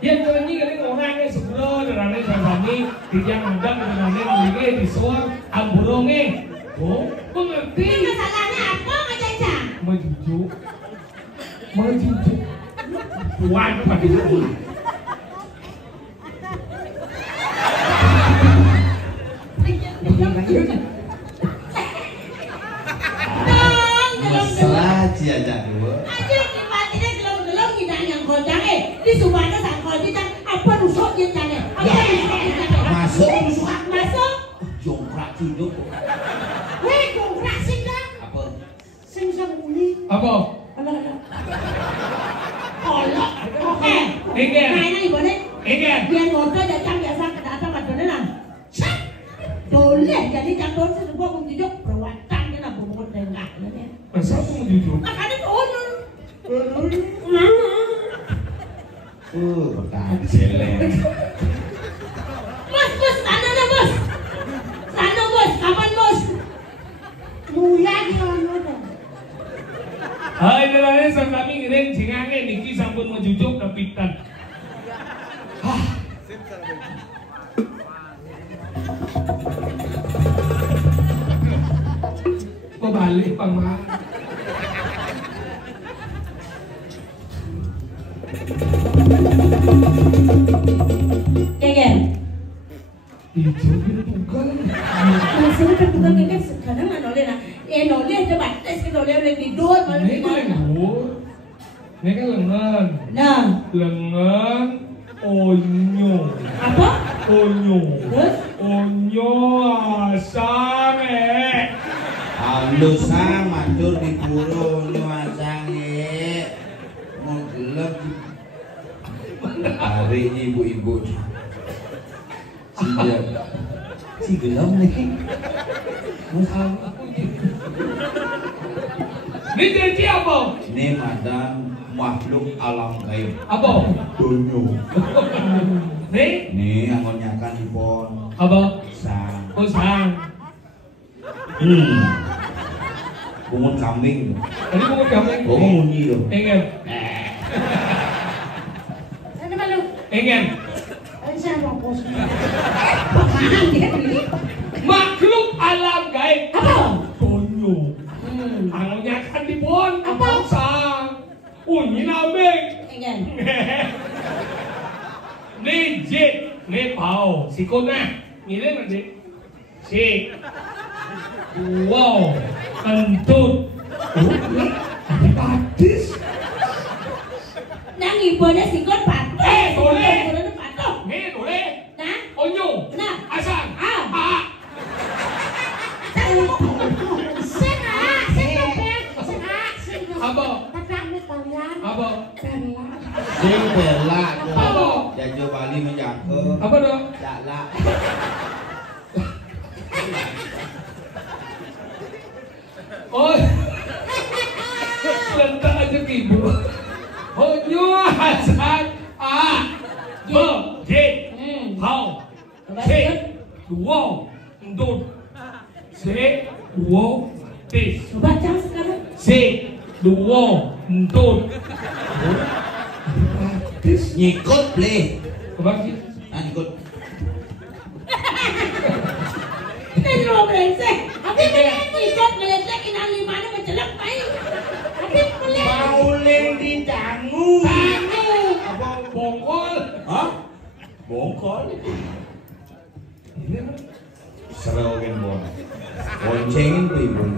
Yang nyanyi kali orangnya sebelum derane sami dijang andam derane nggih disuar amburonge. Oh, mengerti. Ini masalahnya apa Caca? Majuju. Tuan pada itu. Masalah aja dulu. Aja di matinya gelong-gelong kita yang kodang di subana sangkol kita apa rusuk dia tanya apa Masuk. masuk Jongkrak hidup. weh jongkrak sing dah Apa? sing sembunyi Apa? kolok oke Ingin. nah ini boleh Ingin. biar ngotot datang biasa ke datang macamnya lah boleh jadi cantor sesebuah menjujur perwatan dia nak bumut tengah Masa aku jujur? makanya turun Pertahanan celeng. Bos, sana na bos. Sana bos, kapan bos? Muya di ono dah. Hai derane sang kami ngiring jingange niki sampun majujuk nepitan. Kok balik pang Keken. Ijo itu tunggal. Masih terbuka keken sekarang mana oleh nak? Noleh coba tes ke noleh oleh tidur malam Ini kan lengan. Ini kan lengan. Nah, Lengan onyo. apa? Onyo. Terus? Onyo asam Halus matur di puro nyuasange. Mau gelap. Hari ini ibu-ibu. Si gelap nih. Ini janji apa? Ini madam makhluk alam gaib. Apa? Donyo. Nih? Nih angon nyakan di pon. Apa? Sang. Oh sang. Bungun kambing. Tadi mau kamu. Bungun munyi loh. Ingin. Sana malu. Ingin. Saya mau pos. Paham dia ini? Makhluk alam gaib. Apa? Donyo. Angonya kan di pon. Apa? Sang. Unyi nambing. Keken. Nih jit. Nih pao. Sikon na. Ngirim nanti. Si. Wow. Kentut. Patis. Nang ibunya sikon patok. Boleh. Ibunya patok. Nih boleh. Nah, Onyo. nah. Asang. Ah. Apa? Apa? Sing bela. Apa? Jajo Bali menjangkau. Apa dong? Jala. Oh. Lentak aja ke ibu. Onyo asang. Be. Jit. Hao. Si. Duo. Ndut. Si. Duo. Tis. Coba jangan sekarang. Si. Duo. Ndut. Tis. Nyikut play. Kembali sih. Nyikut. Ini lo brengsek. Abi ikut ngelecek inang limana mencelak main. Abi melek. Pauling di dangu. Apa bongkol? Hah? Serogen bon. Boncengin pribun.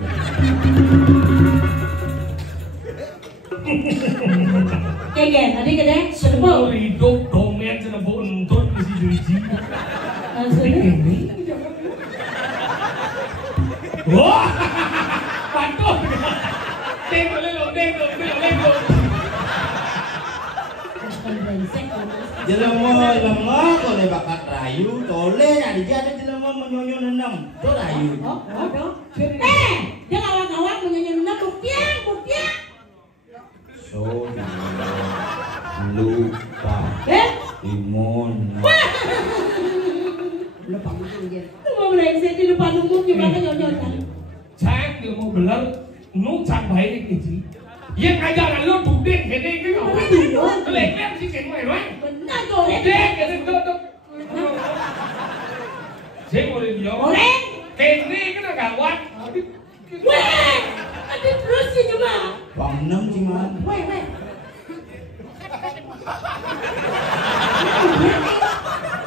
Keken, tadi kene serba. Hidup komen sana bontot mesti juji. Wah, pantun. Tengok lelo. Jelema kole bakat rayu, tole nyari jadi jelema menyonyo nenam. To rayu. Oh, dia kawan-kawan menyanyi nang buktian. So, lupa. Timun. Lupa mungkin dia. Mau brengsek di depan umum gimana nyonyotan? Sáng dia mau belar, nu sang baik kecil. Yang ajaran lu budek gede gitu. Lek sih kayak mana? Benar kok. Budek gede tuh. Saya mau dia. Orang. Kene kan agak kuat. Weh, ada terus sih cuma. Pangnem cuman. Weh.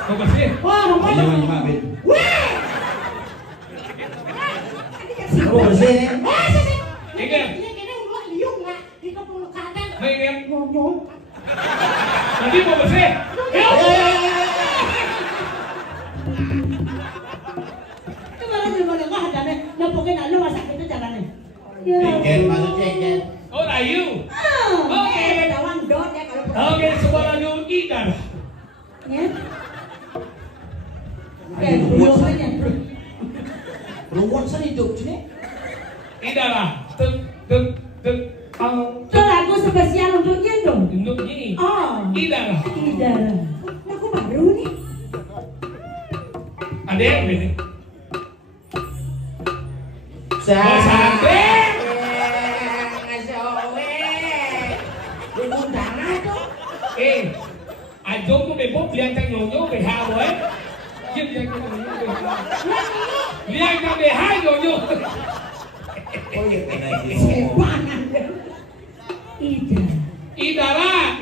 Kau bersih. Wah, rumah. Ayo nyimak bet. Weh. Aku bersih nih. Ingat. Ingat. Nanti mau bersih. Cengket maksudnya cengket. Oh, rayu. Oke, sebuah lagu Idara. Ruwet seni hidup sini. Idara. Itu lagu spesial untuknya dong. Untuk ini. Oh, Idara. Idara. Lagu baru nih. Ada yang ini. Sampai. Ajong ko may bốc liang tang nhổ về hao ấy. Kiếp liang tang nhổ về hao. Liang tang về hai nhổ. Idara.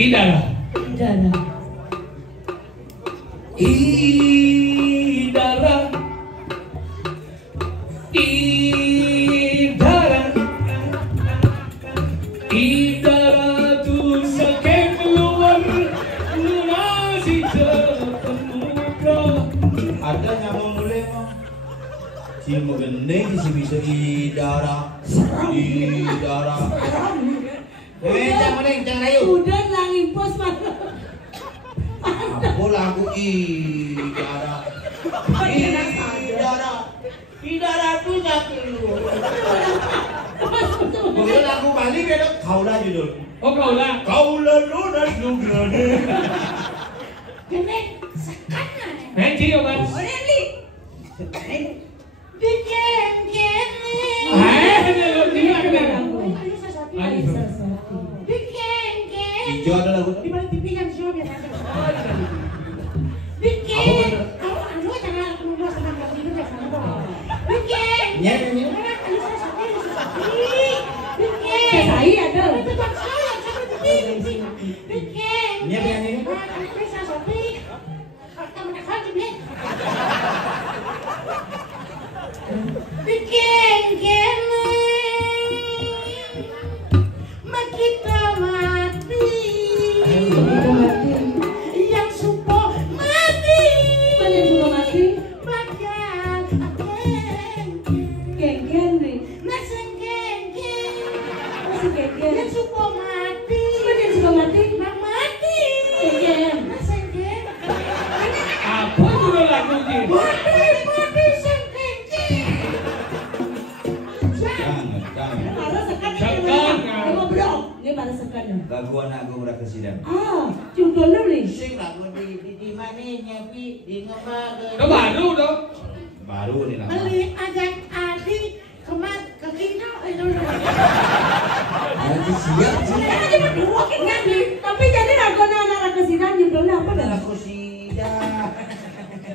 Idara. Idara tu sakit keluar lunasi terpemuka. Ada nyamang mulai mah. Cilmu gendeng si bisa idara. Jangan mending jangan ayo. Udah lang impos mah. Apa lagu idara? Idara tu sakit keluar. Bukan lagu Bali beda kaula judul. Oh kaulah. Kaula lunas nugrane. Kene sakana. Nanti ya mas. Orang ni. Bikin kene. Dia kena. Bikin kene. Hijau ada lagu. Di balik TV yang show biasa. Bikin. Kamu anu jangan aku nunggu senang lagi itu biasa. Bikin. Nyanyi. Saya ada. Nyanyi. Bikin kene kita mati yang supo mati bagian geng nasi geng yang supo mati mati nasi geng Apa itu lagunya? mati sengkeng. Lagu anak gue udah kesidang. Contoh lu nih. Sing lagu di mana nyapi di ngembang. Nó baru dong. Baru nih lagu. Beli ajak adik kemat ke kino. Siap. Kan aja berdua kan nyanyi. Tapi jadi lagunya anak kesidan judulnya apa dah? Kosida.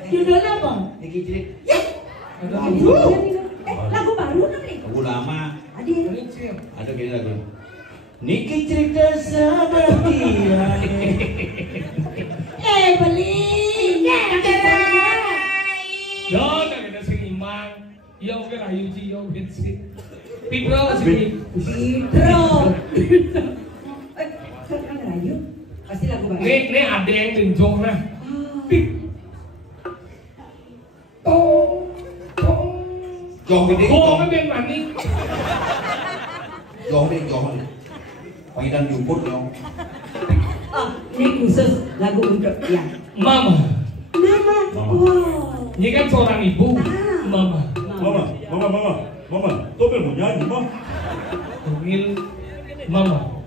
Judulnya apa? Dikit-dikit. Ya. Aduh. Lagu baru nih. Lagu lama. Adik. Ada gini lagu. Niki cerita sahabat dia. Beli. Yo, kita sing imang. Yo ke rayu ji yo bitsi. Pipro sini. Hidro. Kan rayu. Pasti lagu baru. Nih ada yang menjong nah. Jong gede. Kok kan yang mani? Jong gede. Panggilan juput dong. Oh, ini khusus lagu untuk yang Mama. Mama. Wow. Ini kan seorang ibu. Mama. Mama, Tobel mau nyanyi, Mama. Panggil Mama.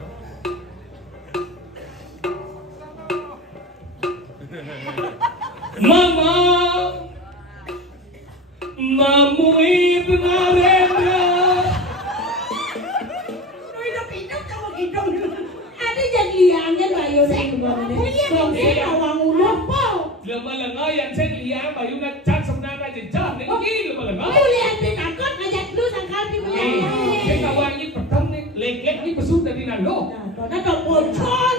Mama. Mamu ibn Narendra. Hidup sama hidung. Ada jadiannya bayu saya kemarin. Bangsa awang ulo po. Lama-lama yang saya lihat bayu nak cat sebenarnya jejak ni lama-lama. Kau lihat di takut ngajak lu sangkal di mana? Saya kawan ni pertama ni leket ni besuk dari nalo. Nah, ada pocol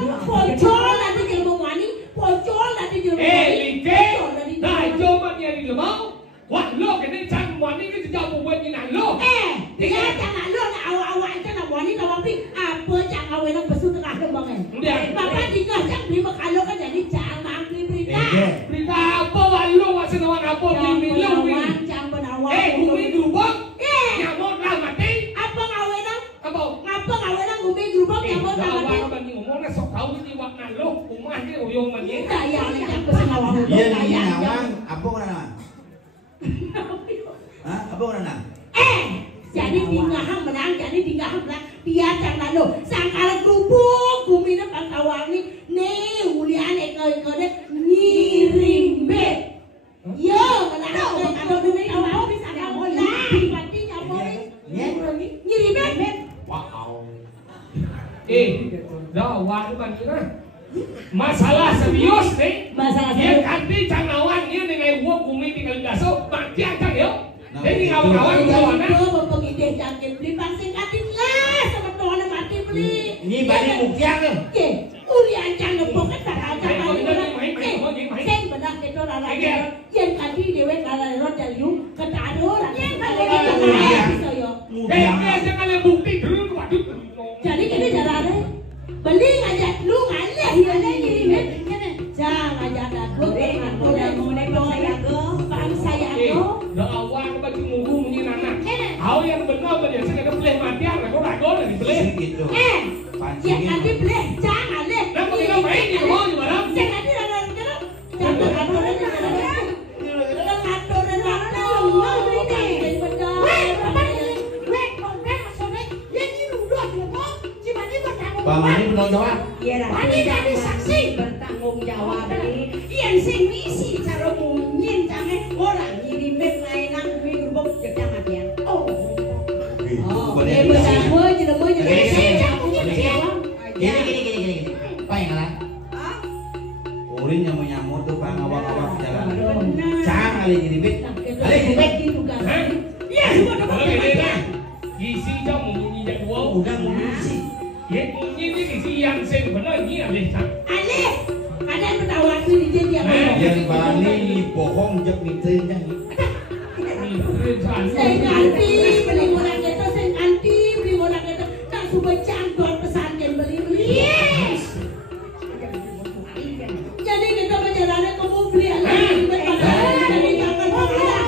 nanti jadi mawani, pocol nanti jadi Leket, dah coba ni ada lemau. Wah lo kena cang mawani ni sejak buat ni nalo. Dia jangan lu nak awak-awak itu nak mawani tapi apa jangan awak nak besuk tengah lembang kan? Bapak tinggal jangan beli kalau kan jadi jangan beli berita. Berita apa wah lo wasa nawak apa beli lo beli. Jangan benawak. Bumi gerubak. Nyamuk lah mati. Apa ngawin nak? Apa? Ngapa ngawin nak bumi gerubak nyamuk nak mati? Awak bani ngomong nak sok tahu ni wak nalo. Umah ni uyung mani. Daya ni jangan benawak. Iya nih nawang. Apa kau nama? Hah? Apa kau nama? Jadi tinggal ham menang, jadi tinggal ham menang. Biar jangan lalu. Sangkal kerupuk, bumi nak pangkawangi. Nih, ulian ekor dek ngirim bet. Yo, menang. Kalau dulu awal bisa kamu lah. Pati kamu ngirim bet. Wow. Dah wak tu bani lah. Masalah serius ni. Masalah Dia kanti cangawan ni dengan uang bumi tinggal gasok. Mati akan yo. Jadi kawan-kawan kawan na. Itu pengide jangan beli pasir katin lah sama tuan mati beli. Ini bani mukian ke? Ye, ulian jangan pokok tak ada Sen benar kita orang yang tadi dewe kalau rot jalu kata ada orang yang kalau kita bisa yo. Jangan ada bukti dulu waduh. Jadi kita jalan beli ngajak lu ngalih ya ngirim jangan ngajak aku dengan bangsa ya aku. Dah awak baju munggu ni anak. Awak yang benar benar saya kena boleh mati lah. Kau ragu dah dibeli. Gitu. Yang nanti beli jangan leh. Nak pergi kau main di rumah di mana? Saya nanti dalam kita jangan atur dan mau beli ni. Pamani penanggung jawab. Iya lah. Pani jadi saksi bertanggung jawab ni. Yang sing misi cara munyin jangan orang ngirim bet lain nang bumi gerubuk jadi matian. Oh. Bertanggung jelema Gini. Apa yang ngalah? Ulin nyamuk tuh pangawak-awak jalan. Cang kali nyiribit. Kali nyiribit. Iya, semua dapat. Kalau ini lah. Isi jam munyi jak wow. Udah ngisi. Ye munyi ni isi yang sen benar ni alih tak. Alih. Ada yang bertawar tu dia dia. Yang bani bohong jek mitenya. Saya ganti beli orang kita, saya ganti beli orang kita. Tak suka canggol pesantren beli. Yes. Jadi kita perjalanan kamu beli lagi. Jadi jangan pengalah.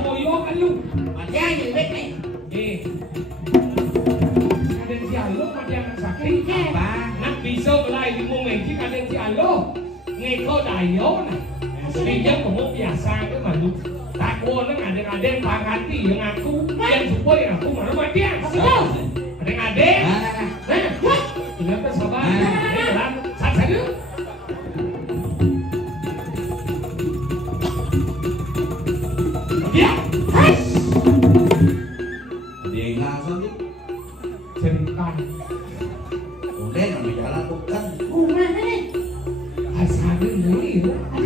Koyokan lu. Dia nyiribit nih. Ada si alo mati akan sakit. Apa? Nak bisa belai di momen kita ada si alo. Ngeko dayo na. Sejak kamu biasa ke malu. Tak kau nak ada pangati yang aku yang supaya aku malu mati ah. Ada. Tinggal sabar. Sabar. Ya. asarin deui.